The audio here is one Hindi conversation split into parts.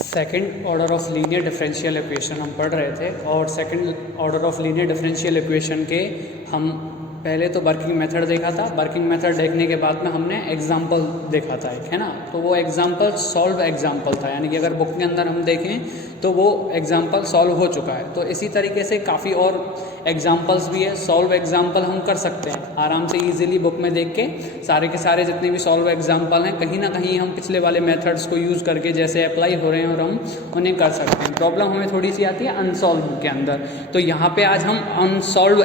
Second order of linear differential equation हम पढ़ रहे थे और second order of linear differential equation के हम पहले तो वर्किंग मेथड देखा था। वर्किंग मेथड देखने के बाद में हमने एग्जाम्पल देखा था एक, है ना। तो वो एग्जाम्पल सॉल्व एग्जाम्पल था, यानी कि अगर बुक के अंदर हम देखें तो वो एग्जाम्पल सॉल्व हो चुका है। तो इसी तरीके से काफ़ी और एग्जाम्पल्स भी है, सॉल्व एग्जाम्पल हम कर सकते हैं आराम से ईजिली बुक में देख के। सारे के सारे जितने भी सॉल्व एग्जाम्पल हैं कहीं ना कहीं हम पिछले वाले मेथड्स को यूज़ करके जैसे अप्लाई हो रहे हैं और हम उन्हें कर सकते हैं। प्रॉब्लम हमें थोड़ी सी आती है अनसॉल्व के अंदर, तो यहाँ पे आज हम अनसॉल्व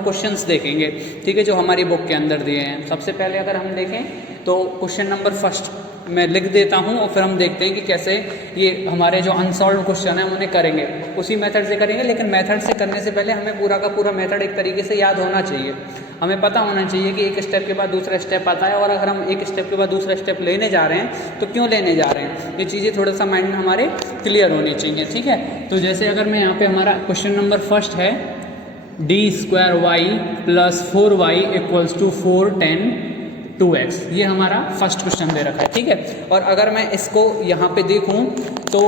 क्वेश्चंस देखेंगे, ठीक है, जो हमारी बुक के अंदर दिए हैं। सबसे पहले अगर हम देखें तो क्वेश्चन नंबर फर्स्ट मैं लिख देता हूँ और फिर हम देखते हैं कि कैसे ये हमारे जो अनसॉल्व क्वेश्चन है हम उन्हें करेंगे। उसी मेथड से करेंगे, लेकिन मेथड से करने से पहले हमें पूरा का पूरा मेथड एक तरीके से याद होना चाहिए। हमें पता होना चाहिए कि एक स्टेप के बाद दूसरा स्टेप आता है, और अगर हम एक स्टेप के बाद दूसरा स्टेप लेने जा रहे हैं तो क्यों लेने जा रहे हैं, ये चीज़ें थोड़ा सा माइंड में हमारे क्लियर होनी चाहिए, ठीक है। तो जैसे अगर मैं यहाँ पे हमारा क्वेश्चन नंबर फर्स्ट है d² y + 4y = 4 10 2x, ये हमारा फर्स्ट क्वेश्चन दे रखा है, ठीक है। और अगर मैं इसको यहाँ पे देखूँ तो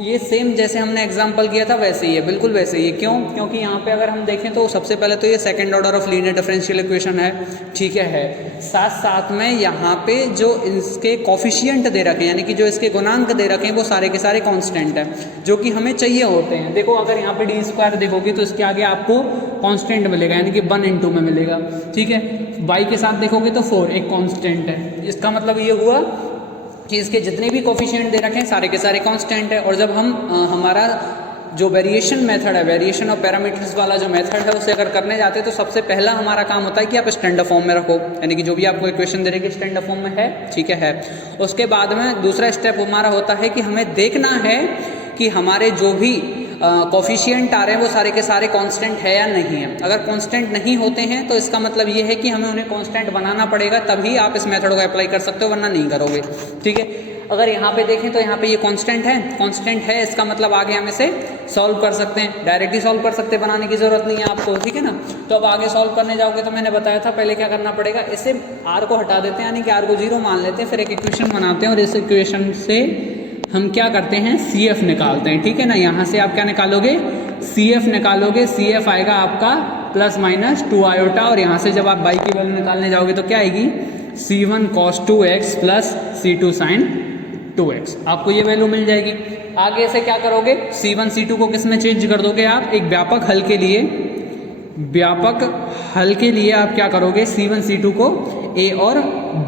ये सेम जैसे हमने एग्जांपल किया था वैसे ही है, बिल्कुल वैसे ही है। क्यों? क्योंकि यहाँ पे अगर हम देखें तो सबसे पहले तो ये second order of linear differential equation है, ठीक है। साथ साथ में यहाँ पे जो इसके कॉफिशिएंट दे रखे हैं, यानी कि जो इसके गुणांक दे रखे हैं वो सारे के सारे कांस्टेंट हैं, जो कि हमें चाहिए होते हैं। देखो अगर यहाँ पे d² देखोगे तो इसके आगे आपको कांस्टेंट मिलेगा, यानी कि 1 × में मिलेगा, ठीक है। y के साथ देखोगे तो 4 एक कांस्टेंट है। इसका मतलब ये हुआ कि इसके जितने भी कोफिशिएंट दे रखे हैं सारे के सारे कांस्टेंट है। और जब हम हमारा जो वेरिएशन मेथड है, वेरिएशन ऑफ पैरामीटर्स वाला जो मेथड है उसे अगर करने जाते हैं तो सबसे पहला हमारा काम होता है कि आप स्टैंडर्ड फॉर्म में रखो, यानी कि जो भी आपको इक्वेशन दे रहे हैं स्टैंडर्ड फॉर्म में है, ठीक है। उसके बाद में दूसरा स्टेप हमारा होता है कि हमें देखना है कि हमारे जो भी कोफिशिएंट आ रहे हैं वो सारे के सारे कांस्टेंट है या नहीं है। अगर कांस्टेंट नहीं होते हैं तो इसका मतलब ये है कि हमें उन्हें कांस्टेंट बनाना पड़ेगा, तभी आप इस मेथड को अप्लाई कर सकते हो, वरना नहीं करोगे, ठीक है। अगर यहाँ पे देखें तो यहाँ पे ये कांस्टेंट है, इसका मतलब आगे हम इसे सॉल्व कर सकते हैं, डायरेक्टली सॉल्व कर सकते हैं, बनाने की जरूरत नहीं है आपको, ठीक है ना। तो अब आगे सॉल्व करने जाओगे तो मैंने बताया था पहले क्या करना पड़ेगा, इसे r को हटा देते हैं, यानी कि r को 0 मान लेते हैं, फिर एक इक्वेशन बनाते हैं और इस इक्वेशन से हम क्या करते हैं CF निकालते हैं, ठीक है ना। यहाँ से आप क्या निकालोगे, CF निकालोगे। CF आएगा आपका ±2 आयोटा, और यहाँ से जब आप y की वैल्यू निकालने जाओगे तो क्या आएगी, C1 cos 2x + C2 sin 2x, आपको ये वैल्यू मिल जाएगी। आगे से क्या करोगे, C1 C2 को किस में चेंज कर दोगे आप, एक व्यापक हल के लिए आप क्या करोगे, C1 C2 को A और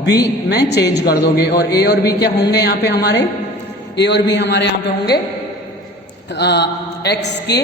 B में चेंज कर दोगे। और A और B क्या होंगे यहाँ पे हमारे, A और B हमारे यहाँ पे होंगे x के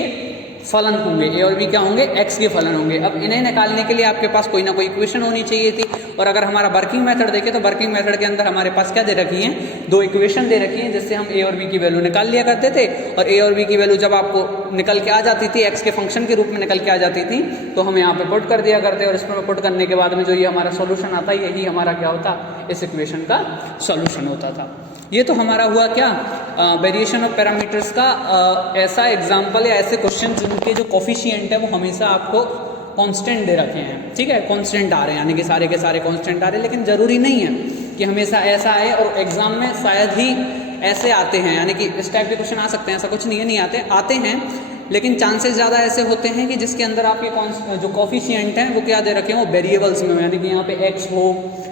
फलन होंगे, A और B क्या होंगे, x के फलन होंगे। अब इन्हें निकालने के लिए आपके पास कोई ना कोई इक्वेशन होनी चाहिए थी। और अगर हमारा वर्किंग मेथड देखें तो वर्किंग मेथड के अंदर हमारे पास क्या दे रखी हैं, 2 इक्वेशन दे रखी हैं, जिससे हम A और B की वैल्यू निकाल लिया करते थे। और A और B की वैल्यू जब आपको निकल के आ जाती थी, x के फंक्शन के रूप में निकल के आ जाती थी, तो हम यहाँ पे पुट कर दिया करते। और इसमें पुट करने के बाद में जो ये हमारा सोल्यूशन आता है, यही हमारा क्या होता, इस इक्वेशन का सोल्यूशन होता था। ये तो हमारा हुआ क्या, वेरिएशन ऑफ पैरामीटर्स का ऐसा एग्जाम्पल या ऐसे क्वेश्चन जिनके जो कोफिशिएंट है वो हमेशा आपको कांस्टेंट दे रखे हैं, ठीक है, कांस्टेंट आ रहे हैं, यानी कि सारे के सारे कांस्टेंट आ रहे हैं। लेकिन ज़रूरी नहीं है कि हमेशा ऐसा आए, और एग्जाम में शायद ही ऐसे आते हैं, यानी कि इस टाइप के क्वेश्चन आ सकते हैं, ऐसा कुछ नहीं है, नहीं आते हैं, लेकिन चांसेस ज़्यादा ऐसे होते हैं कि जिसके अंदर आपके जो कोफिशिएंट हैं वो क्या दे रखे हैं, वो वेरिएबल्स में, यानी कि यहाँ पे x हो,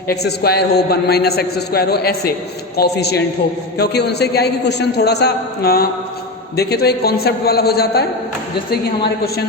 x² हो, 1 - x² हो, ऐसे कोफिशिएंट हो। क्योंकि उनसे क्या है कि क्वेश्चन थोड़ा सा देखे तो एक कॉन्सेप्ट वाला हो जाता है, जिससे कि हमारे क्वेश्चन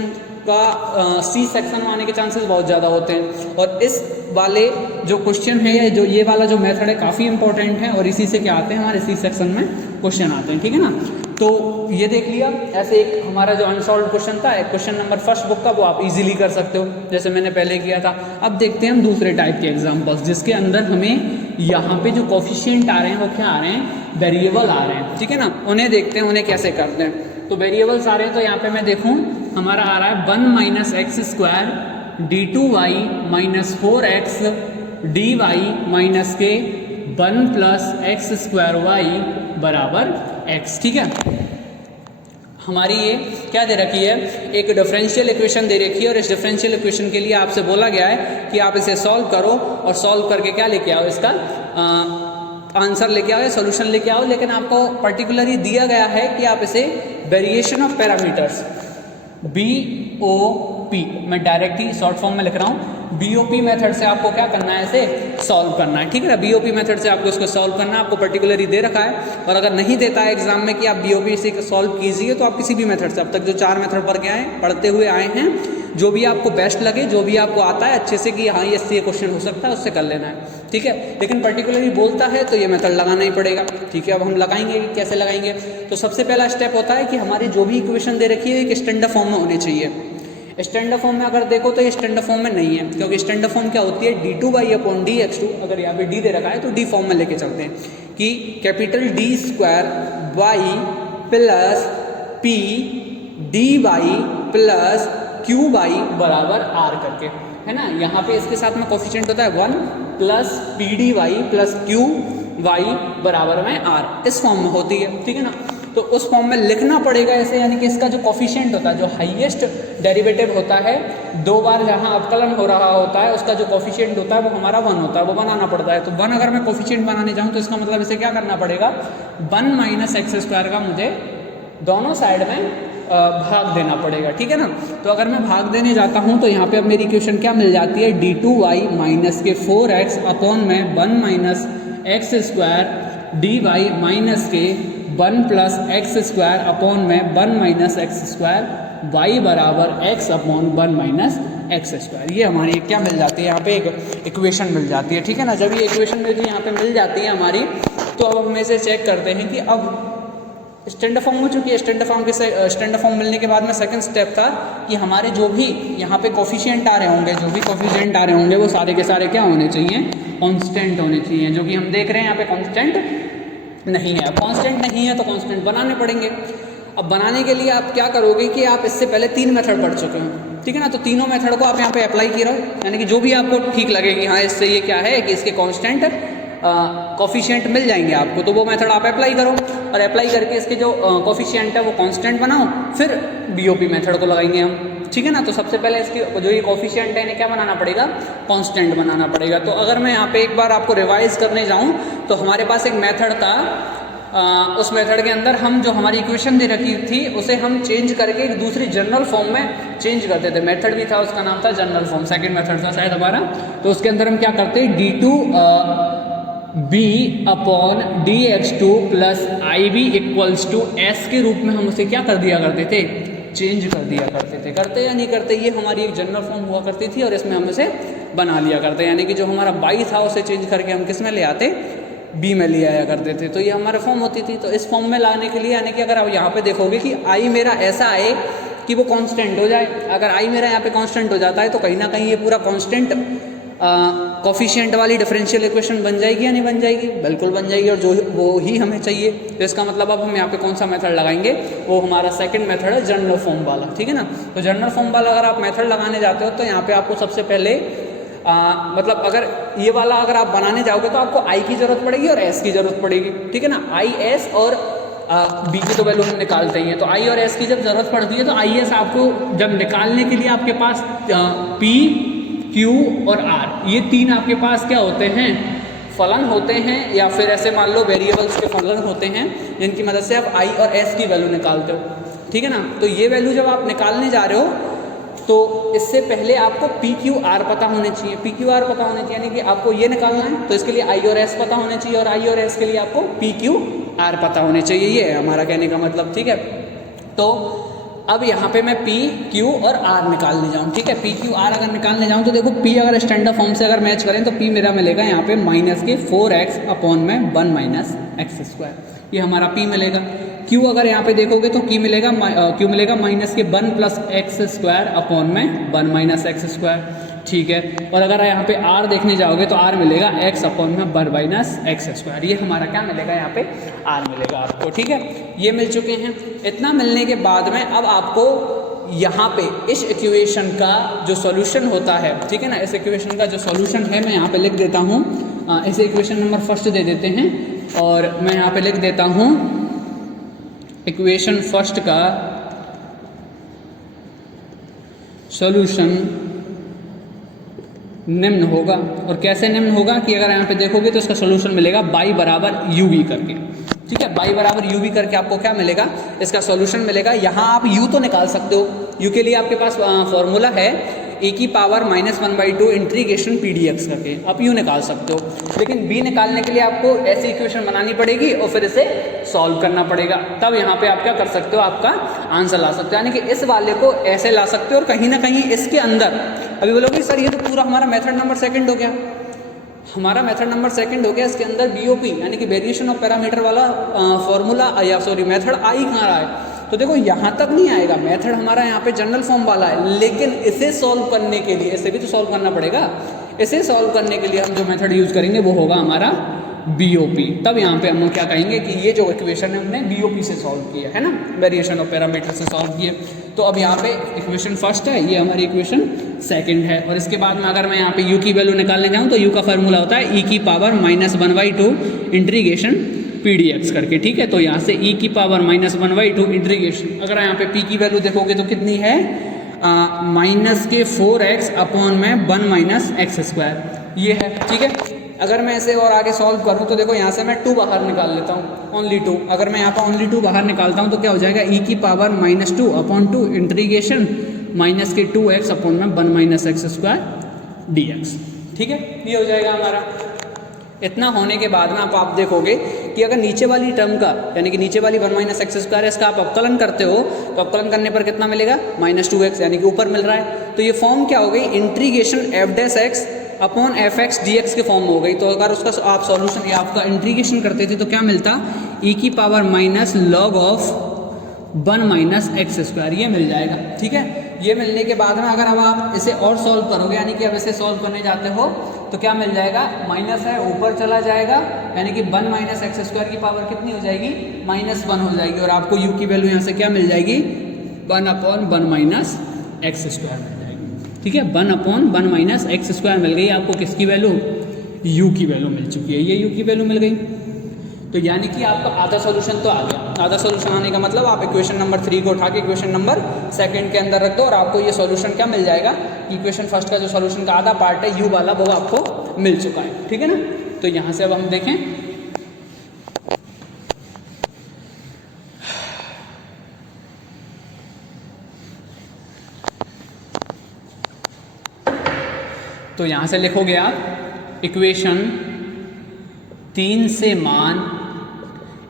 का C सेक्शन में आने के चांसेस बहुत ज़्यादा होते हैं। और इस वाले जो क्वेश्चन है, जो ये वाला जो मेथड है काफ़ी इंपॉर्टेंट है, और इसी से क्या आते हैं, हमारे C सेक्शन में क्वेश्चन आते हैं, ठीक है ना। तो ये देख लिया, ऐसे एक हमारा जो अनसॉल्व क्वेश्चन था, एक क्वेश्चन नंबर फर्स्ट बुक का, वो आप इजीली कर सकते हो जैसे मैंने पहले किया था। अब देखते हैं हम दूसरे टाइप के एग्जांपल्स, जिसके अंदर हमें यहाँ पे जो कोफिशिएंट आ रहे हैं वो क्या आ रहे हैं, वेरिएबल आ रहे हैं, ठीक है ना। उन्हें देखते हैं उन्हें कैसे करते हैं। तो वेरिएबल्स आ रहे हैं, तो यहाँ पे मैं देखूँ हमारा आ रहा है 1 - x² d2y - 4x dy - k 1 + x² y = x, ठीक है। हमारी ये क्या दे रखी है, एक डिफरेंशियल इक्वेशन दे रखी है, और इस डिफरेंशियल इक्वेशन के लिए आपसे बोला गया है कि आप इसे सॉल्व करो, और सॉल्व करके क्या लेके आओ, इसका आंसर लेके आओ या सोल्यूशन लेके आओ, लेकिन आपको पर्टिकुलरली दिया गया है कि आप इसे वेरिएशन ऑफ पैरामीटर्स BOP, मैं डायरेक्ट ही शॉर्ट फॉर्म में लिख रहा हूँ, BOP मेथड से आपको क्या करना है, इसे सॉल्व करना है, ठीक है ना। BOP मेथड से आपको इसको सॉल्व करना है, आपको पर्टिकुलरली दे रखा है, और अगर नहीं देता है एग्जाम में कि आप BOP से सॉल्व कीजिए, तो आप किसी भी मेथड से, अब तक जो 4 मेथड पढ़ते हुए आए हैं, जो भी आपको बेस्ट लगे, जो भी आपको आता है अच्छे से कि हाँ ये क्वेश्चन हो सकता है, उससे कर लेना है, ठीक है। लेकिन पर्टिकुलरली बोलता है तो ये मेथड लगाना ही पड़ेगा, ठीक है। अब हम लगाएंगे, कैसे लगाएंगे, तो सबसे पहला स्टेप होता है कि हमारी जो भी इक्वेशन दे रखी है एक स्टैंडर्ड फॉर्म में होनी चाहिए। स्टैंडर्ड फॉर्म में अगर देखो तो ये स्टैंडर्ड फॉर्म में नहीं है, क्योंकि स्टैंडर्ड फॉर्म क्या होती है, d2/dx2, अगर यहाँ पे d दे रखा है तो d फॉर्म में लेके चलते हैं कि capital D² y plus P dy plus QY बराबर R करके, है ना। यहाँ पे इसके साथ में कोफिशिएंट होता है 1 plus PD y plus QY बराबर में R, इस फॉर्म में होती है, ठीक है ना। तो उस फॉर्म में लिखना पड़ेगा ऐसे, यानी कि इसका जो कोफिशिएंट होता है, जो हाईएस्ट डेरिवेटिव होता है, 2 बार जहाँ अवकलन हो रहा होता है उसका जो कोफिशिएंट होता है वो हमारा 1 होता है, वो बनाना पड़ता है। तो 1 अगर मैं कोफिशिएंट बनाने जाऊँ तो इसका मतलब इसे क्या करना पड़ेगा, 1 माइनस x² का मुझे दोनों साइड में भाग देना पड़ेगा, ठीक है ना। तो अगर मैं भाग देने जाता हूँ तो यहाँ पे अब मेरी इक्वेशन क्या मिल जाती है, d2y माइनस के 4x अपॉन में 1 माइनस x² dy माइनस के 1 प्लस x² अपॉन में 1 माइनस x² y बराबर x अपॉन 1 माइनस x²। ये हमारी क्या मिल जाती है, यहाँ पे एक इक्वेशन मिल जाती है, ठीक है ना। जब ये इक्वेशन मेरी यहाँ पे मिल जाती है हमारी, तो अब हम इसे चेक करते हैं कि अब स्टैंडर्ड फॉर्म हो चुकी है। स्टैंडर्ड फॉर्म मिलने के बाद में सेकंड स्टेप था कि हमारे जो भी यहाँ पे कोफिशिएंट आ रहे होंगे, वो सारे के सारे क्या होने चाहिए, कांस्टेंट होने चाहिए, जो कि हम देख रहे हैं यहाँ पे कांस्टेंट नहीं है। अब कांस्टेंट नहीं है तो कांस्टेंट बनाने पड़ेंगे। अब बनाने के लिए आप क्या करोगे कि आप इससे पहले 3 मेथड पढ़ चुके हो, ठीक है ना। तो तीनों मेथड को आप यहाँ पे अप्लाई किए रहो, यानी कि जो भी आपको ठीक लगे कि हाँ इससे ये क्या है कि इसके कांस्टेंट कोफिशिएंट मिल जाएंगे आपको, तो वो मेथड आप अप्लाई करो, और अप्लाई करके इसके जो कोफिशिएंट है वो कांस्टेंट बनाओ, फिर BOP मेथड को लगाएंगे हम, ठीक है ना। तो सबसे पहले इसके जो ये कोफिशिएंट है इन्हें क्या बनाना पड़ेगा, कांस्टेंट बनाना पड़ेगा। तो अगर मैं यहाँ पे एक बार आपको रिवाइज करने जाऊँ तो हमारे पास एक मेथड था, उस मेथड के अंदर हम जो हमारी इक्वेशन दे रखी थी उसे हम चेंज करके एक दूसरी जनरल फॉर्म में चेंज करते थे। मेथड भी था, उसका नाम था जनरल फॉर्म, सेकंड मेथड था शायद हमारा। तो उसके अंदर हम क्या करते, d2b upon dx2 plus IB equals to s के रूप में हम उसे क्या कर दिया करते थे, चेंज कर दिया करते थे। करते या नहीं करते, ये हमारी एक जनरल फॉर्म हुआ करती थी और इसमें हम इसे बना लिया करते, यानी कि जो हमारा y था उसे चेंज करके हम किस में ले आते, B में ले आया करते थे। तो ये हमारा फॉर्म होती थी। तो इस फॉर्म में लाने के लिए, यानी कि अगर आप यहाँ पे देखोगे कि I मेरा ऐसा आए कि वो कांस्टेंट हो जाए, अगर I मेरा यहाँ पे कांस्टेंट हो जाता है तो कहीं ना कहीं ये पूरा कांस्टेंट कोफिशिएंट वाली डिफरेंशियल इक्वेशन बन जाएगी या नहीं बन जाएगी, बिल्कुल बन जाएगी, और जो वो ही हमें चाहिए। तो इसका मतलब अब हम यहाँ पे कौन सा मेथड लगाएंगे, वो हमारा सेकंड मेथड है जनरल फॉर्म वाला, ठीक है ना। तो जनरल फॉर्म वाला अगर आप मेथड लगाने जाते हो तो यहाँ पे आपको सबसे पहले मतलब अगर ये वाला अगर आप बनाने जाओगे तो आपको I की ज़रूरत पड़ेगी और S की ज़रूरत पड़ेगी, ठीक है ना। I S और B की तो वैल्यू हम निकालते ही हैं, तो I और S की जब ज़रूरत पड़ती है तो I S आपको जब निकालने के लिए आपके पास P Q और R, ये 3 आपके पास क्या होते हैं, फलन होते हैं, या फिर ऐसे मान लो वेरिएबल्स के फलन होते हैं जिनकी मदद से आप I और S की वैल्यू निकालते हो, ठीक है ना। तो ये वैल्यू जब आप निकालने जा रहे हो तो इससे पहले आपको PQR पता होने चाहिए, PQR पता होने चाहिए, यानी कि आपको ये निकालना है तो इसके लिए I और S पता होने चाहिए, और I और S के लिए आपको PQR पता होने चाहिए। ये है हमारा कहने का मतलब, ठीक है। तो अब यहाँ पे मैं P, Q और R निकालने जाऊँ, ठीक है। P, Q, R अगर निकालने जाऊँ तो देखो P अगर स्टैंडर्ड फॉर्म से अगर मैच करें तो P मेरा मिलेगा यहाँ पे माइनस के 4x अपॉन में 1 माइनस x², ये हमारा P मिलेगा। Q अगर यहाँ पे देखोगे तो Q मिलेगा माइनस के 1 प्लस x² अपॉन में 1 माइनस x², ठीक है। और अगर यहाँ पे R देखने जाओगे तो R मिलेगा x अपॉन में 1 माइनस x², ये हमारा क्या मिलेगा, यहाँ पे R मिलेगा आपको, ठीक है। ये मिल चुके हैं। इतना मिलने के बाद में अब आपको यहाँ पे इस इक्वेशन का जो सॉल्यूशन होता है, ठीक है ना, इस इक्वेशन का जो सॉल्यूशन है मैं यहाँ पे लिख देता हूँ, इसे इक्वेशन नंबर फर्स्ट दे देते हैं, और मैं यहाँ पे लिख देता हूँ इक्वेशन फर्स्ट का सॉल्यूशन निम्न होगा। और कैसे निम्न होगा कि अगर यहाँ पे देखोगे तो इसका सोल्यूशन मिलेगा बाई बराबर यू वी करके। ठीक है, बाई बराबर यू वी करके आपको क्या मिलेगा, इसका सॉल्यूशन मिलेगा। यहाँ आप यू तो निकाल सकते हो, यू के लिए आपके पास फॉर्मूला है ए की power -1/2 integration p d x करके, आप यू निकाल सकते हो। लेकिन बी निकालने के लिए आपको ऐसी इक्वेशन बनानी पड़ेगी और फिर इसे सॉल्व करना पड़ेगा, तब यहाँ पे आप क्या कर सकते हो, आपका आंसर ला सकते हो। यानी कि इस वाले को ऐसे ला सकते हो और कहीं ना कहीं इसके अंदर अभी बोलोगे सर ये तो पूरा हमारा मेथड नंबर सेकंड हो गया, हमारा मेथड नंबर सेकंड हो गया, इसके अंदर बीओपी यानी कि वेरिएशन ऑफ पैरामीटर वाला फॉर्मूला या सॉरी मेथड आ ही कहाँ रहा है। तो देखो यहाँ तक नहीं आएगा, मेथड हमारा यहाँ पे जनरल फॉर्म वाला है, लेकिन इसे सॉल्व करने के लिए इसे भी तो सॉल्व करना पड़ेगा। इसे सॉल्व करने के लिए हम जो मेथड यूज करेंगे वो होगा हमारा बीओपी। तब यहाँ पे हम क्या कहेंगे कि ये जो इक्वेशन है हमने बीओपी से सॉल्व किया है ना, वेरिएशन ऑफ पैरामीटर से सॉल्व किए। तो अब यहाँ पे इक्वेशन फर्स्ट है, ये हमारी इक्वेशन सेकंड है। और इसके बाद में अगर मैं यहाँ पे यू की वैल्यू निकालने जाऊँ तो यू का फार्मूला होता है ई की power -1/2 integration p d x करके। ठीक है, तो यहाँ से ई की पावर -1/2 इंटीग्रेशन, अगर यहाँ पे पी की वैल्यू देखोगे तो कितनी है, -4x अपॉन में 1 - x², ये है। ठीक है, अगर मैं इसे और आगे सॉल्व करूँ तो देखो यहाँ से मैं 2 बाहर निकाल लेता हूँ, ओनली 2। अगर मैं यहाँ पर ओनली 2 बाहर निकालता हूँ तो क्या हो जाएगा, ई की पावर -2/2 इंटीग्रेशन -2x अपॉन में 1 - x² dx। ठीक है, ये हो जाएगा हमारा। इतना होने के बाद में आप देखोगे कि अगर नीचे वाली टर्म का यानी कि नीचे वाली 1 - x² इसका आप अवकलन करते हो तो अवकलन करने पर कितना मिलेगा, -2x, यानी कि ऊपर मिल रहा है। तो ये फॉर्म क्या हो गई, integration f' upon fx dx के फॉर्म में हो गई। तो अगर उसका आप सॉल्यूशन या आपका इंटीग्रेशन करते थे तो क्या मिलता, e की पावर -log ऑफ 1 - x², ये मिल जाएगा। ठीक है, ये मिलने के बाद में अगर अब आप इसे और सॉल्व करोगे, यानी कि अब इसे सॉल्व करने जाते हो तो क्या मिल जाएगा, माइनस है ऊपर चला जाएगा, यानी कि 1 - x² की पावर कितनी हो जाएगी, -1 हो जाएगी। और आपको u की वैल्यू यहाँ से क्या मिल जाएगी, 1/1 - x² मिल जाएगी। ठीक है, 1/1 - x² मिल गई आपको, किसकी वैल्यू, u की वैल्यू मिल चुकी है, ये u की वैल्यू मिल गई। तो यानी कि आपका आधा सॉल्यूशन तो आ गया। आधा सॉल्यूशन आने का मतलब आप इक्वेशन नंबर 3 को उठा के इक्वेशन नंबर सेकंड के अंदर रख दो और आपको ये सॉल्यूशन क्या मिल जाएगा, इक्वेशन फर्स्ट का जो सॉल्यूशन का आधा पार्ट है यू वाला वो आपको मिल चुका है। ठीक है ना, तो यहाँ से अब हम देखें तो यहाँ से लिखोगे आप इक्वेशन 3 से मान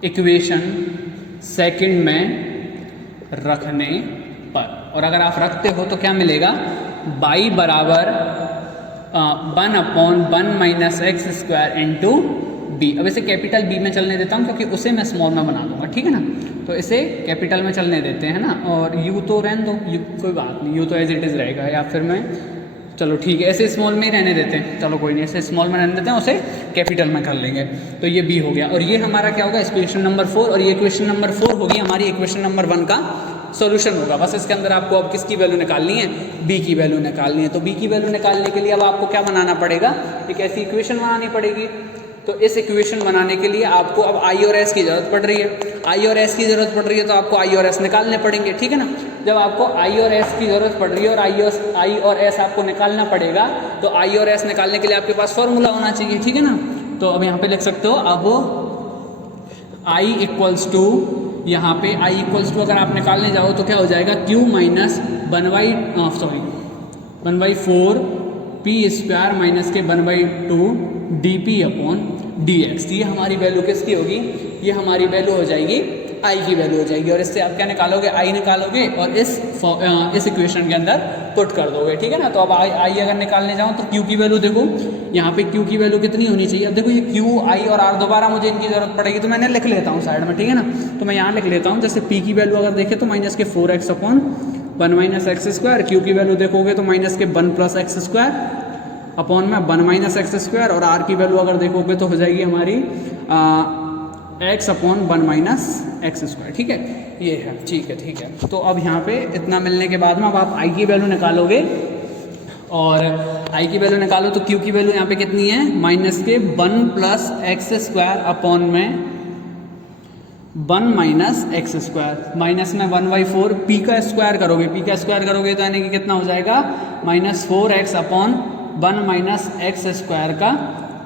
इक्वेशन सेकंड में रखने पर, और अगर आप रखते हो तो क्या मिलेगा, बाई बराबर 1/1 - x² इंटू बी। अब इसे कैपिटल बी में चलने देता हूँ क्योंकि उसे मैं स्मॉल में बना दूंगा। ठीक है ना, तो इसे कैपिटल में चलने देते हैं ना, और यू तो रहने दो, यू कोई बात नहीं, यू तो एज इट इज़ रहेगा, या फिर मैं चलो ठीक है ऐसे स्मॉल में ही रहने देते हैं, चलो कोई नहीं ऐसे स्मॉल में रहने देते हैं, उसे कैपिटल में कर लेंगे। तो ये बी हो गया और ये हमारा क्या होगा, इक्वेशन नंबर 4, और ये इक्वेशन नंबर 4 होगी हमारी इक्वेशन नंबर 1 का सॉल्यूशन होगा। बस इसके अंदर आपको अब किसकी वैल्यू निकालनी है, बी की वैल्यू निकालनी है। तो बी की वैल्यू निकालने के लिए अब आपको क्या बनाना पड़ेगा, एक ऐसी इक्वेशन बनानी पड़ेगी। तो इस इक्वेशन बनाने के लिए आपको अब आई और एस की ज़रूरत पड़ रही है। आई और एस की ज़रूरत पड़ रही है तो आपको आई और एस निकालने पड़ेंगे। ठीक है ना, जब आपको आई और एस की ज़रूरत पड़ रही है और आई और एस आपको निकालना पड़ेगा तो आई और एस निकालने के लिए आपके पास फॉर्मूला होना चाहिए। ठीक है ना, तो अब यहाँ पे लिख सकते हो, अब आई इक्वल्स टू, यहाँ पे आई इक्वल्स टू अगर आप निकालने जाओ तो क्या हो जाएगा, Q माइनस 1/4 p² माइनस के 1/2 dp अपॉन dx। ये हमारी वैल्यू किसकी होगी, ये हमारी वैल्यू हो जाएगी आई की वैल्यू हो जाएगी। और इससे आप क्या निकालोगे, आई निकालोगे और इस इक्वेशन के अंदर पुट कर दोगे। ठीक है ना, तो अब आई अगर निकालने जाऊँ तो Q की वैल्यू देखो, यहाँ पे Q की वैल्यू कितनी होनी चाहिए। अब देखो ये Q, I और R दोबारा मुझे इनकी ज़रूरत पड़ेगी तो मैंने लिख लेता हूँ साइड में। ठीक है ना, तो मैं यहाँ लिख लेता हूँ, जैसे P की वैल्यू अगर देखें तो -4x अपॉन 1 - x², Q की वैल्यू देखोगे तो -1 + x² अपॉन में 1 - x² और R की वैल्यू अगर देखोगे तो हो जाएगी हमारी x अपॉन 1 - x²। ठीक है, ये है, ठीक है ठीक है। तो अब यहाँ पे इतना मिलने के बाद में अब आप I की वैल्यू निकालोगे और I की वैल्यू निकालो तो Q की वैल्यू यहाँ पे कितनी है, -1 + x² अपॉन में 1 - x², माइनस में 1/4 p का स्क्वायर करोगे, p का स्क्वायर करोगे तो यानी कि कितना हो जाएगा, -4x upon one minus x square का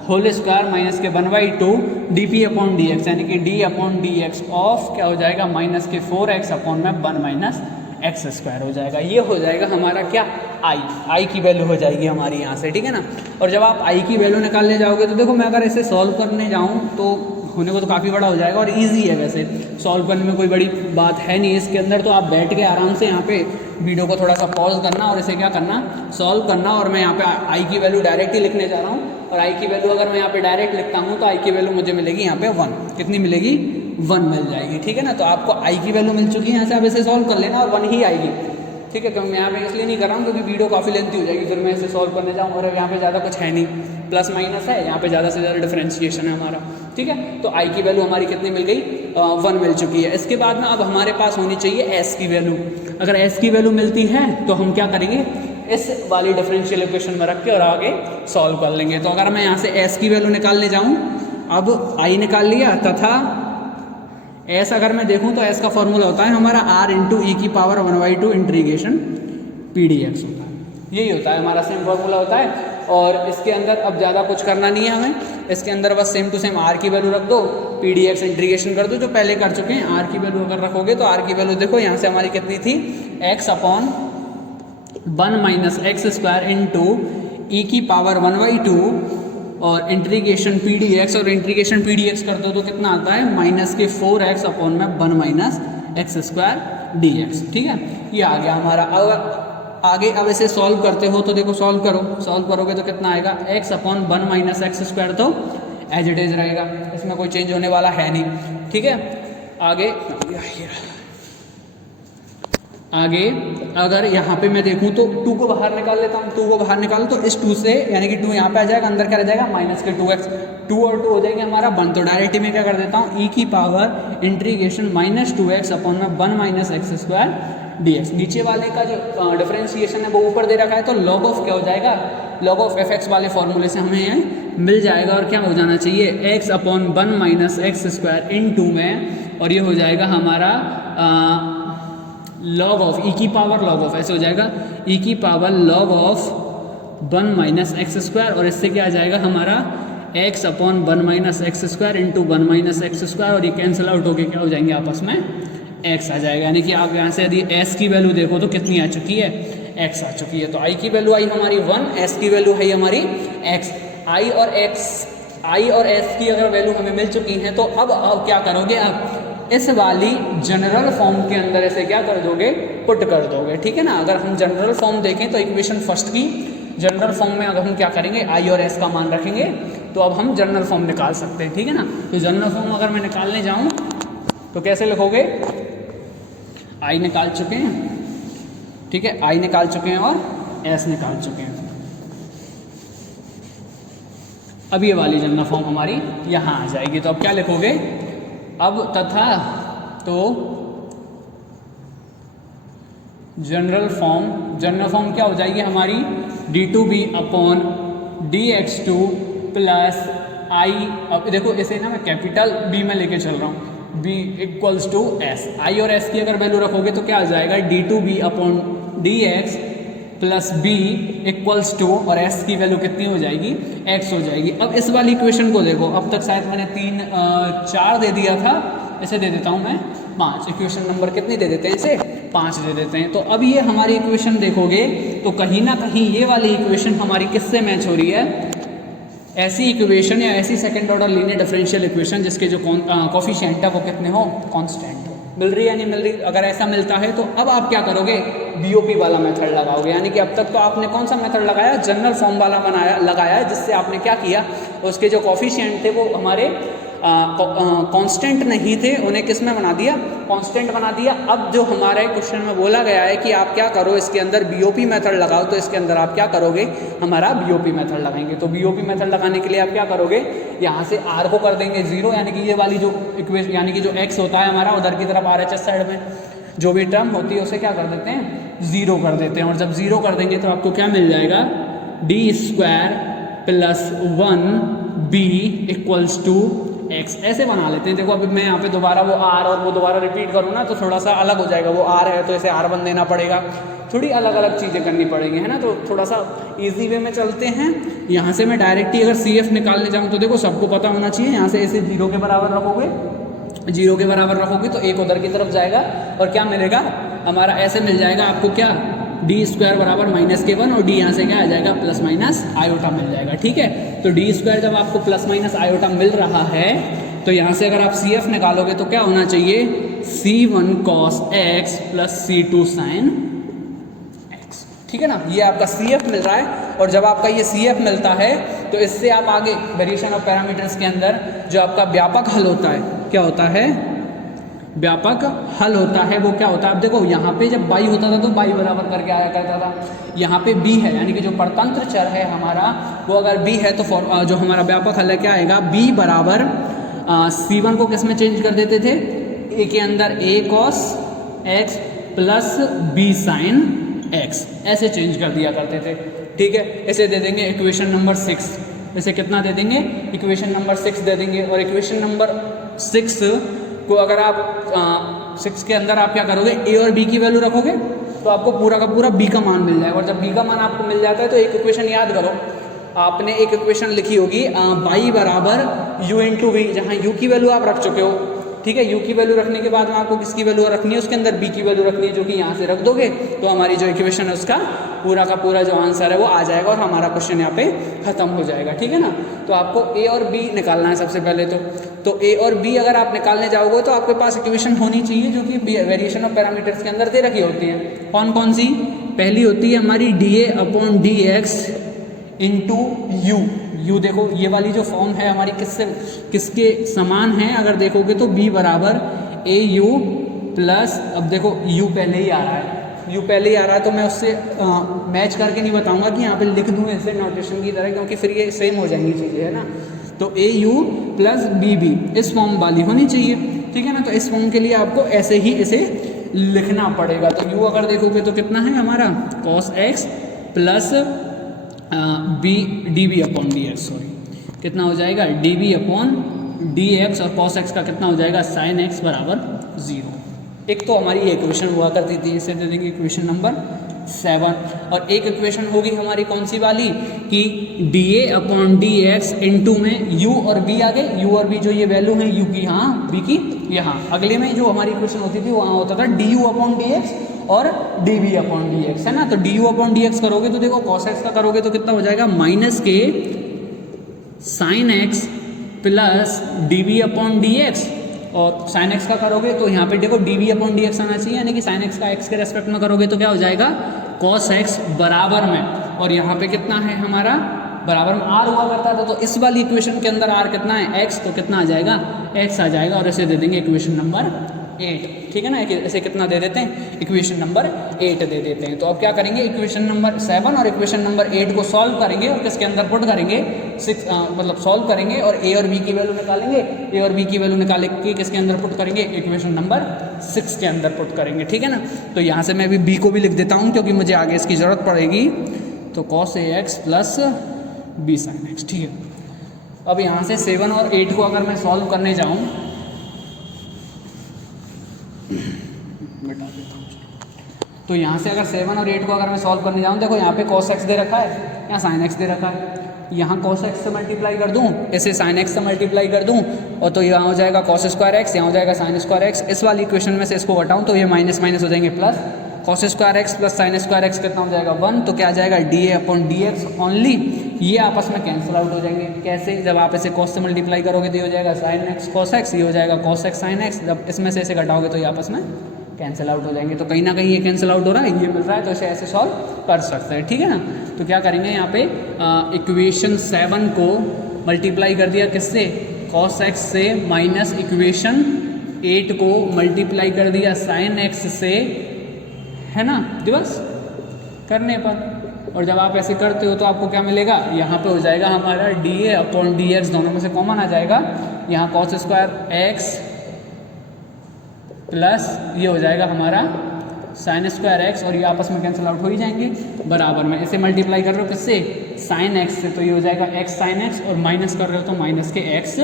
होल स्क्वायर माइनस के 1/2 dp अपॉन डी एक्स, यानी कि d upon D x of क्या हो जाएगा माइनस के 4x अपॉन में 1 माइनस एक्स स्क्वायर हो जाएगा। ये हो जाएगा हमारा क्या आई की वैल्यू हो जाएगी हमारी यहाँ से, ठीक है ना। और जब आप आई की वैल्यू निकालने जाओगे तो देखो मैं अगर इसे सॉल्व करने जाऊँ तो होने को तो काफ़ी बड़ा हो जाएगा और इजी है, वैसे सॉल्व करने में कोई बड़ी बात है नहीं इसके अंदर। तो आप बैठ के आराम से यहाँ पे वीडियो को थोड़ा सा पॉज करना और इसे क्या करना सॉल्व करना। और मैं यहाँ पे आई की वैल्यू डायरेक्ट ही लिखने जा रहा हूँ और आई की वैल्यू अगर मैं यहाँ पे डायरेक्ट लिखता हूँ तो आई की वैल्यू मुझे मिलेगी यहाँ पे 1। कितनी मिलेगी 1 मिल जाएगी, ठीक है ना। तो आपको आई की वैल्यू मिल चुकी है, यहाँ से आप इसे सॉल्व कर लेना और 1 ही आएगी, ठीक है। क्योंकि मैं यहाँ पे इसलिए नहीं कर रहा हूँ क्योंकि वीडियो काफ़ी लेंथी हो जाएगी फिर मैं इसे सॉल्व करने जाऊँ और यहाँ पे ज़्यादा कुछ है नहीं, प्लस माइनस है, यहाँ पे ज़्यादा से ज़्यादा डिफरेंशिएशन है हमारा, ठीक है। तो आई की वैल्यू हमारी कितनी मिल गई 1 मिल चुकी है। इसके बाद में अब हमारे पास होनी चाहिए एस की वैल्यू। अगर एस की वैल्यू मिलती है तो हम क्या करेंगे इस वाली डिफरेंशियल इक्वेशन में रख के और आगे सॉल्व कर लेंगे। तो अगर मैं यहाँ से एस की वैल्यू निकालने जाऊँ, अब आई निकाल लिया तथा एस अगर मैं देखूँ तो एस का फॉर्मूला होता है हमारा r इंटू ई की power 1/2 integration p d x होता है। यही होता है हमारा सेम फॉर्मूला होता है। और इसके अंदर अब ज़्यादा कुछ करना नहीं है हमें, इसके अंदर बस सेम टू सेम r की वैल्यू रख दो, पी डी एक्स इंटीग्रेशन कर दो जो पहले कर चुके हैं। r की वैल्यू अगर रखोगे तो r की वैल्यू देखो यहाँ से हमारी कितनी थी x upon 1 minus x square into e की पावर 1/2 और इंटीग्रेशन पी डी एक्स, और इंटीग्रेशन पी डी एक्स कर दो तो कितना आता है माइनस के 4x अपॉन में 1 minus x square D x, ठीक है। ये आ गया हमारा। आगे अब इसे सॉल्व करते हो तो देखो सॉल्व करोगे तो कितना आएगा x upon 1 minus x square तो एज इट इज रहेगा, इसमें कोई चेंज होने वाला है नहीं, ठीक है। आगे अगर यहाँ पे मैं देखूँ तो 2 को बाहर निकाल लेता हूँ, 2 को बाहर निकालो तो इस 2 से यानी कि 2 यहाँ पे आ जाएगा, अंदर क्या रह जाएगा माइनस के 2x, 2 और 2 हो जाएंगे हमारा 1। तो डायरेक्ट में क्या कर देता हूँ ई की power integration minus 2x upon में 1 minus x square D x. नीचे वाले का जो डिफरेंशिएशन है वो ऊपर दे रखा है तो लॉग ऑफ क्या हो जाएगा लॉग ऑफ एफ एक्स वाले फॉर्मूले से हमें मिल जाएगा और क्या हो जाना चाहिए x upon 1 minus x square इन 2 में, और ये हो जाएगा हमारा लॉग ऑफ ई की पावर लॉग ऑफ, ऐसे हो जाएगा ई की power log of 1 minus x square, और इससे क्या आ जाएगा हमारा x upon 1 minus x square into 1 minus x square, और ये कैंसिल आउट होके क्या हो जाएंगे आपस में x आ जाएगा। यानी कि आप यहाँ से यदि s की वैल्यू देखो तो कितनी आ चुकी है x आ चुकी है। तो i की वैल्यू आई हमारी 1, s की वैल्यू है हमारी x। i और s की अगर वैल्यू हमें मिल चुकी है तो अब क्या करोगे, अब इस वाली जनरल फॉर्म के अंदर इसे क्या कर दोगे पुट कर दोगे, ठीक है ना। अगर हम जनरल फॉर्म देखें तो इक्वेशन फर्स्ट की जनरल फॉर्म में अगर हम क्या करेंगे i और s का मान रखेंगे तो अब हम जनरल फॉर्म निकाल सकते हैं, ठीक है ना। तो जनरल फॉर्म अगर मैं निकालने जाऊँ तो कैसे लिखोगे, i निकाल चुके हैं, ठीक है, i निकाल चुके हैं और s निकाल चुके हैं। अब ये वाली जनरल फॉर्म हमारी यहाँ आ जाएगी। तो अब क्या लिखोगे, अब तथा तो जनरल फॉर्म क्या हो जाएगी हमारी d2b upon dx2 plus i। अब देखो इसे ना मैं कैपिटल B में लेके चल रहा हूँ, b equals to s। i और s की अगर वैल्यू रखोगे तो क्या आ जाएगा d2b upon dx plus b equals to, और s की वैल्यू कितनी हो जाएगी x हो जाएगी। अब इस वाली इक्वेशन को देखो, अब तक शायद मैंने 4 दे दिया था, इसे दे देता हूँ मैं 5। इक्वेशन नंबर कितनी दे देते हैं, इसे 5 दे देते हैं। तो अब ये हमारी इक्वेशन देखोगे तो कहीं ना कहीं ये वाली इक्वेशन हमारी किससे मैच हो रही है, ऐसी इक्वेशन या ऐसी second order linear differential equation जिसके जो कोफिशिएंट है वो कितने हो कांस्टेंट हो। मिल रही है या नहीं मिल रही, अगर ऐसा मिलता है तो अब आप क्या करोगे बीओपी वाला मेथड लगाओगे। यानी कि अब तक तो आपने कौन सा मेथड लगाया, जनरल फॉर्म वाला लगाया, जिससे आपने क्या किया उसके जो कोफिशिएंट थे वो हमारे कांस्टेंट नहीं थे, उन्हें किस में बना दिया कांस्टेंट बना दिया। अब जो हमारे क्वेश्चन में बोला गया है कि आप क्या करो इसके अंदर बीओपी मेथड लगाओ, तो इसके अंदर आप क्या करोगे हमारा बीओपी मेथड लगाएंगे। तो बीओपी मेथड लगाने के लिए आप क्या करोगे, यहाँ से r को कर देंगे 0, यानी कि ये वाली जो इक्वेशन यानी कि जो x होता है हमारा उधर की तरफ RHS साइड में जो भी टर्म होती है उसे क्या कर देते हैं 0 कर देते हैं। और जब 0 कर देंगे तो आपको क्या मिल जाएगा d² plus 1b equals to x। ऐसे बना लेते हैं। देखो अभी मैं यहाँ पे दोबारा वो r और वो दोबारा रिपीट करूँ ना तो थोड़ा सा अलग हो जाएगा, वो r है तो इसे r1 देना पड़ेगा, थोड़ी अलग अलग चीज़ें करनी पड़ेंगी, है ना। तो थोड़ा सा इजी वे में चलते हैं। यहाँ से मैं डायरेक्ट ही अगर सी एफ निकालने जाऊँ तो देखो सबको पता होना चाहिए, यहाँ से ऐसे 0 के बराबर रखोगे, 0 के बराबर रखोगे तो एक उधर की तरफ जाएगा और क्या मिलेगा हमारा, ऐसे मिल जाएगा आपको क्या, डी स्क्वायर बराबर -k1 और डी यहाँ से क्या आ जाएगा प्लस माइनस आयोटा मिल जाएगा, ठीक है। तो डी स्क्वायर जब आपको प्लस माइनस आयोटा मिल रहा है तो यहाँ से अगर आप सी एफ निकालोगे तो क्या होना चाहिए, C1 cos x plus C2 sin x, ठीक है ना। ये आपका सी एफ मिल रहा है और जब आपका ये सी एफ मिलता है तो इससे आप आगे वेरिएशन ऑफ पैरामीटर्स के अंदर जो आपका व्यापक हल होता है, क्या होता है, व्यापक हल होता है, वो क्या होता है। अब देखो यहाँ पे जब y होता था तो y बराबर करके आया करता था, यहाँ पे b है यानी कि जो परतंत्र चर है हमारा वो अगर b है तो जो हमारा व्यापक हल है क्या आएगा, b बराबर C1 को किस में चेंज कर देते थे, a के अंदर a cos x plus b sin x, ऐसे चेंज कर दिया करते थे, ठीक है। इसे दे देंगे इक्वेशन नंबर 6, इसे कितना दे देंगे, इक्वेशन नंबर 6 दे देंगे। और इक्वेशन नंबर 6 को अगर आप 6 के अंदर आप क्या करोगे, a और b की वैल्यू रखोगे तो आपको पूरा का पूरा b का मान मिल जाएगा। और जब b का मान आपको मिल जाता है तो एक इक्वेशन याद करो, आपने एक इक्वेशन लिखी होगी y बराबर u इंटू वी, जहाँ u की वैल्यू आप रख चुके हो, ठीक है। u की वैल्यू रखने के बाद में आपको किसकी वैल्यू रखनी है, उसके अंदर b की वैल्यू रखनी है, जो कि यहाँ से रख दोगे तो हमारी जो इक्वेशन है उसका पूरा का पूरा जो आंसर है वो आ जाएगा और हमारा क्वेश्चन यहाँ पे खत्म हो जाएगा, ठीक है ना। तो आपको a और b निकालना है सबसे पहले तो a और b अगर आप निकालने जाओगे तो आपके पास इक्वेशन होनी चाहिए जो कि वेरिएशन ऑफ पैरामीटर्स के अंदर दे रखी होती है। कौन कौन सी, पहली होती है हमारी dA/dx इंटू यू देखो ये वाली जो फॉर्म है हमारी किसके समान है, अगर देखोगे तो b बराबर AU प्लस, अब देखो u पहले ही आ रहा है, u पहले ही आ रहा है तो मैं उससे मैच करके नहीं बताऊंगा कि यहाँ पे लिख दूँ ऐसे नोटेशन की तरह, क्योंकि फिर ये सेम हो जाएंगी चीज़ें, है ना। तो AU प्लस BB इस फॉर्म वाली होनी चाहिए, ठीक है ना। तो इस फॉर्म के लिए आपको ऐसे ही इसे लिखना पड़ेगा। तो u अगर देखोगे तो कितना है हमारा cos x plus dB/dx, sorry कितना हो जाएगा dB/dx और cos x का कितना हो जाएगा sin x बराबर 0। एक तो हमारी इक्वेशन हुआ करती थी, इसे दे देंगे इक्वेशन नंबर 7। और एक इक्वेशन होगी हमारी कौन सी वाली कि dA/dx इंटू में u और b आ गए, u और b जो ये वैल्यू है u की यहाँ, b की यहाँ। अगले में जो हमारी इक्वेशन होती थी वहाँ होता था du/dx और dB/dx, है ना। तो du/dx करोगे तो देखो cos x का करोगे तो कितना हो जाएगा -k sin x plus dB/dx, और sin x का करोगे तो यहाँ पे देखो dB/dx आना चाहिए, यानी कि sin x का x के रेस्पेक्ट में करोगे तो क्या हो जाएगा cos x बराबर में, और यहाँ पे कितना है हमारा बराबर में r हुआ करता था। तो इस वाली इक्वेशन के अंदर r कितना है x, तो कितना आ जाएगा x आ जाएगा, और इसे दे देंगे इक्वेशन नंबर 8, ठीक है ना। इसे कितना दे देते हैं, इक्वेशन नंबर 8 दे देते हैं। तो अब क्या करेंगे, इक्वेशन नंबर 7 और इक्वेशन नंबर 8 को सॉल्व करेंगे और किसके अंदर पुट करेंगे, मतलब सॉल्व करेंगे और a और b की वैल्यू निकालेंगे, a और b की वैल्यू निकाले के किसके अंदर पुट करेंगे, इक्वेशन नंबर 6 के अंदर पुट करेंगे, ठीक है ना। तो यहाँ से मैं अभी b को भी लिख देता हूँ क्योंकि मुझे आगे इसकी ज़रूरत पड़ेगी। तो cos ax plus b sin x, ठीक है। अब यहाँ से 7 और 8 को अगर मैं सॉल्व करने जाऊँ, बता देता हूँ, तो यहाँ से अगर 7 और 8 को अगर मैं सॉल्व करने जाऊँ, देखो यहाँ पे cos x दे रखा है, यहाँ sin x दे रखा है, यहाँ cos x से मल्टीप्लाई कर दूँ, इसे sin x से मल्टीप्लाई कर दूँ, और तो यहाँ हो जाएगा cos स्क्वायर x, यहाँ हो जाएगा sin स्क्वायर x। इस वाली इक्वेशन में से इसको हटाऊँ तो ये माइनस माइनस हो जाएंगे plus, cos square x plus sin square x कितना हो जाएगा 1, तो क्या आ जाएगा dA/dx ओनली, ये आपस में कैंसिल आउट हो जाएंगे। कैसे, जब आप इसे cos से मल्टीप्लाई करोगे तो ये हो जाएगा sin x cos x, ये हो जाएगा cos x sin x, जब इसमें से इसे घटाओगे तो ये आपस में कैंसिल आउट हो जाएंगे। तो कहीं ना कहीं ये कैंसिल आउट हो रहा है, ये मिल रहा है, तो इसे ऐसे सॉल्व कर सकते हैं, ठीक है ना। तो क्या करेंगे, यहाँ पे इक्वेशन 7 को मल्टीप्लाई कर दिया किससे, cos x से, माइनस इक्वेशन 8 को मल्टीप्लाई कर दिया sin x से, है ना, दिवस करने पर। और जब आप ऐसे करते हो तो आपको क्या मिलेगा, यहाँ पे हो जाएगा हमारा dA/dx, दोनों में से कॉमन आ जाएगा, यहाँ cos स्क्वायर x प्लस ये हो जाएगा हमारा sin स्क्वायर x, और ये आपस में कैंसिल आउट हो ही जाएंगे बराबर में। इसे मल्टीप्लाई कर रहे हो किससे, sin x से, तो ये हो जाएगा x sin x, और माइनस कर रहे हो तो माइनस के x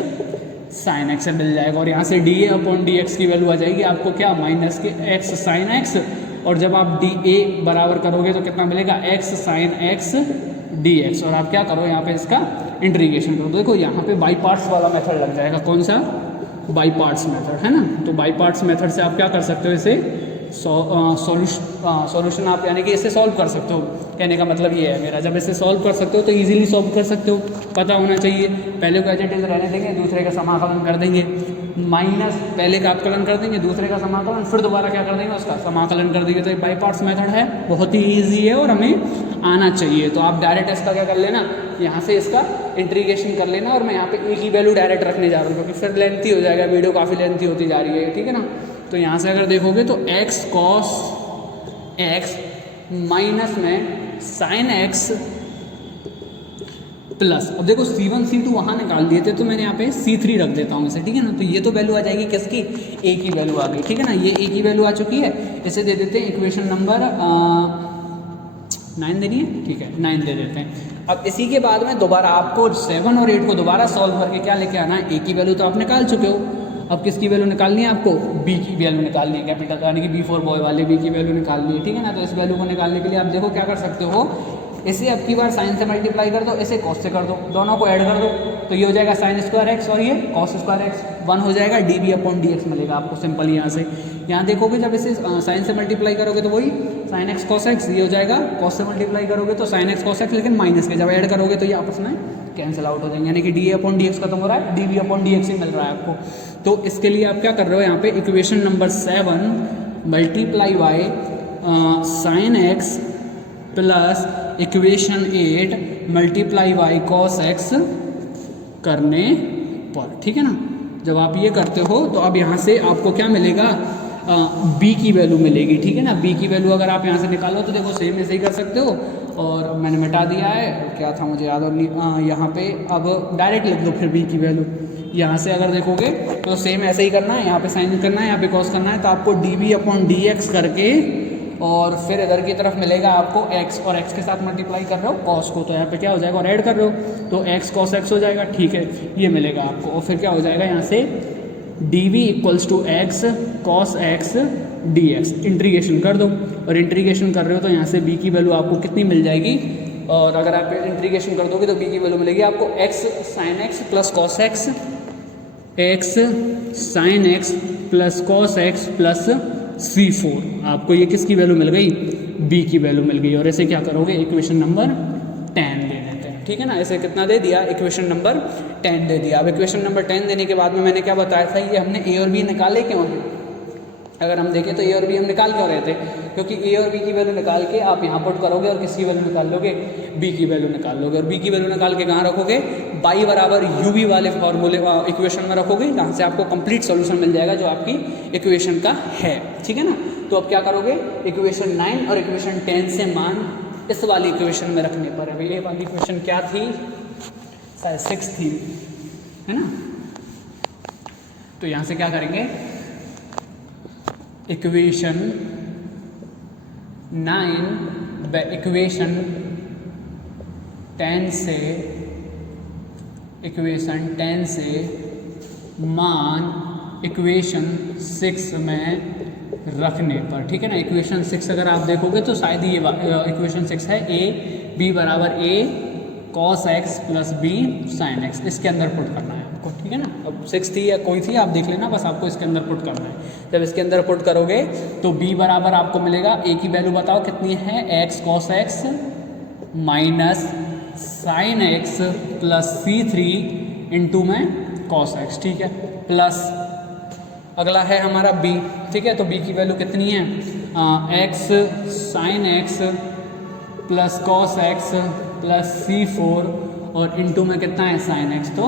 sin x से मिल जाएगा। और यहाँ से dA/dx की वैल्यू आ जाएगी आपको क्या, -के x sin x और जब आप डी ए बराबर करोगे तो कितना मिलेगा x sine x D x, और आप क्या करो यहाँ पे इसका इंटीग्रेशन करो। देखो यहाँ पे बाई पार्ट्स वाला मेथड लग जाएगा, कौन सा, बाई पार्ट्स मेथड, है ना। तो बाई पार्ट्स मेथड से आप क्या कर सकते हो, इसे सॉल्यूशन आप यानी कि इसे सॉल्व कर सकते हो। कहने का मतलब ये है मेरा, जब इसे सॉल्व कर सकते हो तो इजीली सॉल्व कर सकते हो, पता होना चाहिए। पहले को एज इट इज रहने देंगे, दूसरे का समाकलन कर देंगे, माइनस पहले का अपकलन कर देंगे, दूसरे का समाकलन, फिर दोबारा क्या कर देंगे, उसका समाकलन कर देंगे। तो ये बाई पार्ट्स मेथड है, बहुत ही ईजी है और हमें आना चाहिए। तो आप डायरेक्ट इसका क्या कर लेना, यहाँ से इसका इंटीग्रेशन कर लेना, और मैं यहाँ पे ए की वैल्यू डायरेक्ट रखने जा रहा हूँ क्योंकि फिर लेंथी हो जाएगा, वीडियो काफ़ी लेंथी होती जा रही है, ठीक है ना। तो यहाँ से अगर देखोगे तो x कॉस एक्स माइनस में साइन एक्स प्लस, अब देखो C1 C2 वहाँ निकाल दिए थे तो मैंने यहाँ पे C3 रख देता हूँ इसे, ठीक है ना। तो ये तो वैल्यू आ जाएगी किसकी, a की वैल्यू आ गई, ठीक है ना। ये a की वैल्यू आ चुकी है, इसे दे देते हैं इक्वेशन नंबर 9 देनी है, ठीक है 9 दे देते हैं। अब इसी के बाद में दोबारा आपको 7 और 8 को दोबारा सॉल्व करके क्या लेके आना है, a की वैल्यू तो आप निकाल चुके हो, अब किसकी वैल्यू निकालनी है आपको, b की वैल्यू निकालनी है, कैपिटल यानी कि B4 बॉय वाले b की वैल्यू निकालनी है, ठीक है ना। तो इस वैल्यू को निकालने के लिए आप देखो क्या कर सकते हो, इसे अब की बार साइन से मल्टीप्लाई कर दो, इसे कॉस से कर दो, दोनों को ऐड कर दो, तो ये हो जाएगा साइन स्क्वायर एक्स और ये कॉस स्क्वायर एक्स, 1 हो जाएगा, db अपॉन dx मिलेगा आपको सिंपल। यहाँ से यहाँ देखोगे जब इसे साइन से मल्टीप्लाई करोगे तो वही साइन एक्स कॉस एक्स, ये हो जाएगा, कॉस से मल्टीप्लाई करोगे तो साइन एक्स कॉस एक्स, लेकिन माइनस के जब ऐड करोगे तो ये आपस में कैंसिल आउट हो जाएंगे, यानी कि डी अपॉन डी एक्स खत्म हो रहा है, db अपॉन dx ही मिल रहा है आपको। तो इसके लिए आप क्या कर रहे हो, यहाँ पे equation number 7 multiply by sine x plus equation 8 multiply by cos x करने पर, ठीक है ना। जब आप ये करते हो तो अब यहाँ से आपको क्या मिलेगा, b की वैल्यू मिलेगी, ठीक है ना। b की वैल्यू अगर आप यहाँ से निकालो तो देखो सेम ऐसे ही कर सकते हो, और मैंने मिटा दिया है, क्या था मुझे याद नहीं, यहाँ पे अब डायरेक्ट लिख दो फिर b की वैल्यू। यहाँ से अगर देखोगे तो सेम ऐसे ही करना है, यहाँ पे साइन करना है, यहाँ पे कॉस करना है, तो आपको db अपॉन dx करके और फिर इधर की तरफ मिलेगा आपको x, और x के साथ मल्टीप्लाई कर रहे हो कॉस को, तो यहाँ पे क्या हो जाएगा, और ऐड कर रहे हो तो x कॉस x हो जाएगा, ठीक है, ये मिलेगा आपको। और फिर क्या हो जाएगा, यहाँ से dv equals to x cos x dx, integration कर दो, और इंटीग्रेशन कर रहे हो तो यहाँ से b की वैल्यू आपको कितनी मिल जाएगी, और अगर आप इंटीग्रेशन कर दोगे तो b की वैल्यू मिलेगी आपको x sine x plus cos x, x sine x plus cos x plus C4, आपको ये किसकी वैल्यू मिल गई, b की वैल्यू मिल गई। और इसे क्या करोगे, इक्वेशन नंबर 10 दे देते हैं, ठीक है ना। इसे कितना दे दिया, इक्वेशन नंबर 10 दे दिया। अब इक्वेशन नंबर 10 देने के बाद में मैंने क्या बताया था, ये हमने a और b निकाले क्यों हैं, अगर हम देखें तो a और b हम निकाल क्यों रहे थे, क्योंकि a और b की वैल्यू निकाल के आप यहाँ पुट करोगे और किसकी वैल्यू निकाल लोगे, b की वैल्यू निकाल लोगे, और b की वैल्यू निकाल के कहाँ रखोगे, बाई बराबर ub वाले फॉर्मूले इक्वेशन में रखोगे, जहाँ से आपको कंप्लीट सॉल्यूशन मिल जाएगा जो आपकी इक्वेशन का है, ठीक है ना। तो अब क्या करोगे, इक्वेशन 9 और इक्वेशन 10 से मान इस वाली इक्वेशन में रखने पर, अभी ये वाली इक्वेशन क्या थी, शायद 6 थी, है ना। तो यहाँ से क्या करेंगे, इक्वेशन 9 इक्वेशन 10 से, इक्वेशन 10 से मान इक्वेशन 6 में रखने पर, ठीक है ना। इक्वेशन 6 अगर आप देखोगे तो शायद ये इक्वेशन 6 है, a b बराबर a cos x plus b sine x, इसके अंदर पुट करना है आपको, ठीक है ना। अब 6 थी या कोई थी आप देख लेना, बस आपको इसके अंदर पुट करना है। जब इसके अंदर पुट करोगे तो b बराबर आपको मिलेगा, a की वैल्यू बताओ कितनी है, x cos x minus sine x plus C3 into में कॉस x, ठीक है, प्लस अगला है हमारा b, ठीक है। तो b की वैल्यू कितनी है, x sine x plus cos x plus C4 और इंटू में कितना है साइन x, तो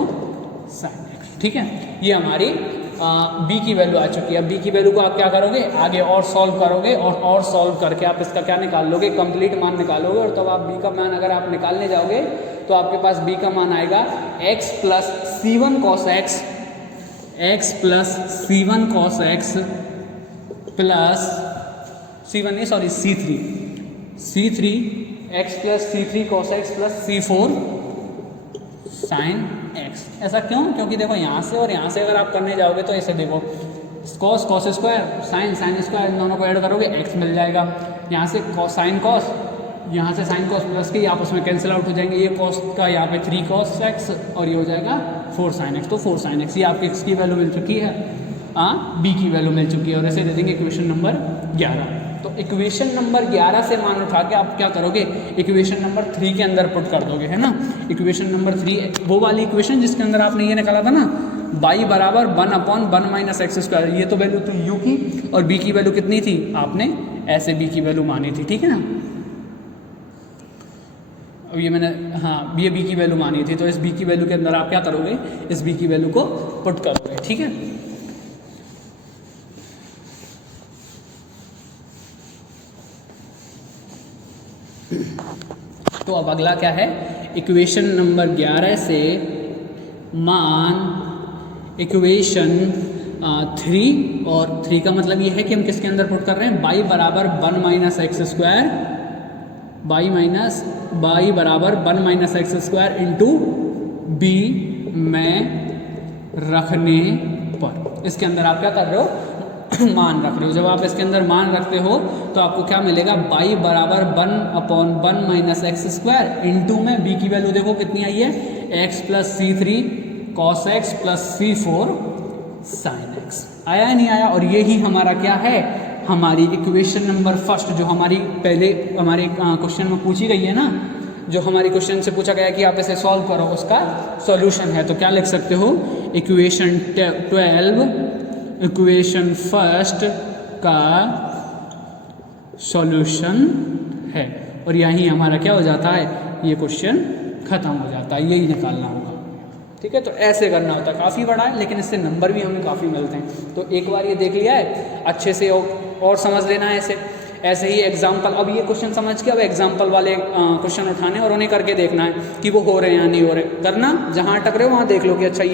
साइन x, ठीक है। ये हमारी b की वैल्यू आ चुकी है। अब b की वैल्यू को आप क्या करोगे, आगे और सॉल्व करोगे, और सॉल्व करके आप इसका क्या निकाल लोगे, कंप्लीट मान निकालोगे, और तब आप b का मान अगर आप निकालने जाओगे तो आपके पास b का मान आएगा x plus C1 cos x, x plus C1 cos x plus C1 नहीं sorry C3 x plus C3 cos x plus C4 sine x। ऐसा क्यों, क्योंकि देखो यहाँ से और यहाँ से अगर आप करने जाओगे तो ऐसे देखो cos cos square sine sine square, इन दोनों को ऐड करोगे एक्स मिल जाएगा। यहाँ से कॉस साइन कॉस, यहाँ से साइन कॉस प्लस के आपस में कैंसिल आउट हो जाएंगे, ये कॉस का यहाँ पे 3 cos x और ये हो जाएगा 4 sin x। तो 4 sin x ये आपकी x की वैल्यू मिल चुकी है, b की वैल्यू मिल चुकी है और ऐसे दे देंगे इक्वेशन नंबर 11। तो इक्वेशन नंबर 11 से मान उठा के आप क्या करोगे, इक्वेशन नंबर 3 के अंदर पुट कर दोगे, है ना। इक्वेशन नंबर 3 वो वाली इक्वेशन जिसके अंदर आपने ये निकाला था ना, y बराबर 1/1 माइनस एक्स स्क्वायर, ये तो वैल्यू थी u की और b की वैल्यू कितनी थी, आपने ऐसे b की वैल्यू मानी थी, ठीक है ना। अब ये मैंने ये b की वैल्यू मानी थी, तो इस b की वैल्यू के अंदर आप क्या करोगे, इस b की वैल्यू को पुट करोगे, ठीक है। तो अब अगला क्या है, इक्वेशन नंबर 11 से मान इक्वेशन 3, और 3 का मतलब ये है कि हम किसके अंदर पुट कर रहे हैं, y बराबर 1 माइनस एक्स स्क्वायर, y बराबर 1 minus x square into b में रखने पर, इसके अंदर आप क्या कर रहे हो, मान रख रहे हो। जब आप इसके अंदर मान रखते हो तो आपको क्या मिलेगा, y बराबर 1/1 माइनस एक्स स्क्वायर इंटू में b की वैल्यू देखो कितनी आई है, x plus c3 cos x plus c4 sin x। आया नहीं आया, और यही हमारा क्या है, हमारी इक्वेशन नंबर फर्स्ट, जो हमारी पहले हमारे क्वेश्चन में पूछी गई है ना, जो हमारी क्वेश्चन से पूछा गया कि आप इसे सॉल्व करो, उसका सॉल्यूशन है। तो क्या लिख सकते हो, इक्वेशन 12 इक्वेशन फर्स्ट का सॉल्यूशन है, और यही हमारा क्या हो जाता है, ये क्वेश्चन खत्म हो जाता है, यही निकालना होगा, ठीक है। तो ऐसे करना होता है, काफ़ी बड़ा है लेकिन इससे नंबर भी हमें काफ़ी मिलते हैं। तो एक बार ये देख लिया है अच्छे से, और समझ लेना है ऐसे ही एग्जाम्पल। अब ये क्वेश्चन समझ के अब एग्जाम्पल वाले क्वेश्चन उठाने और उन्हें करके देखना है कि वो हो रहे हैं या नहीं हो रहे। करना जहाँ अटक रहे हो वहाँ देख लो कि अच्छा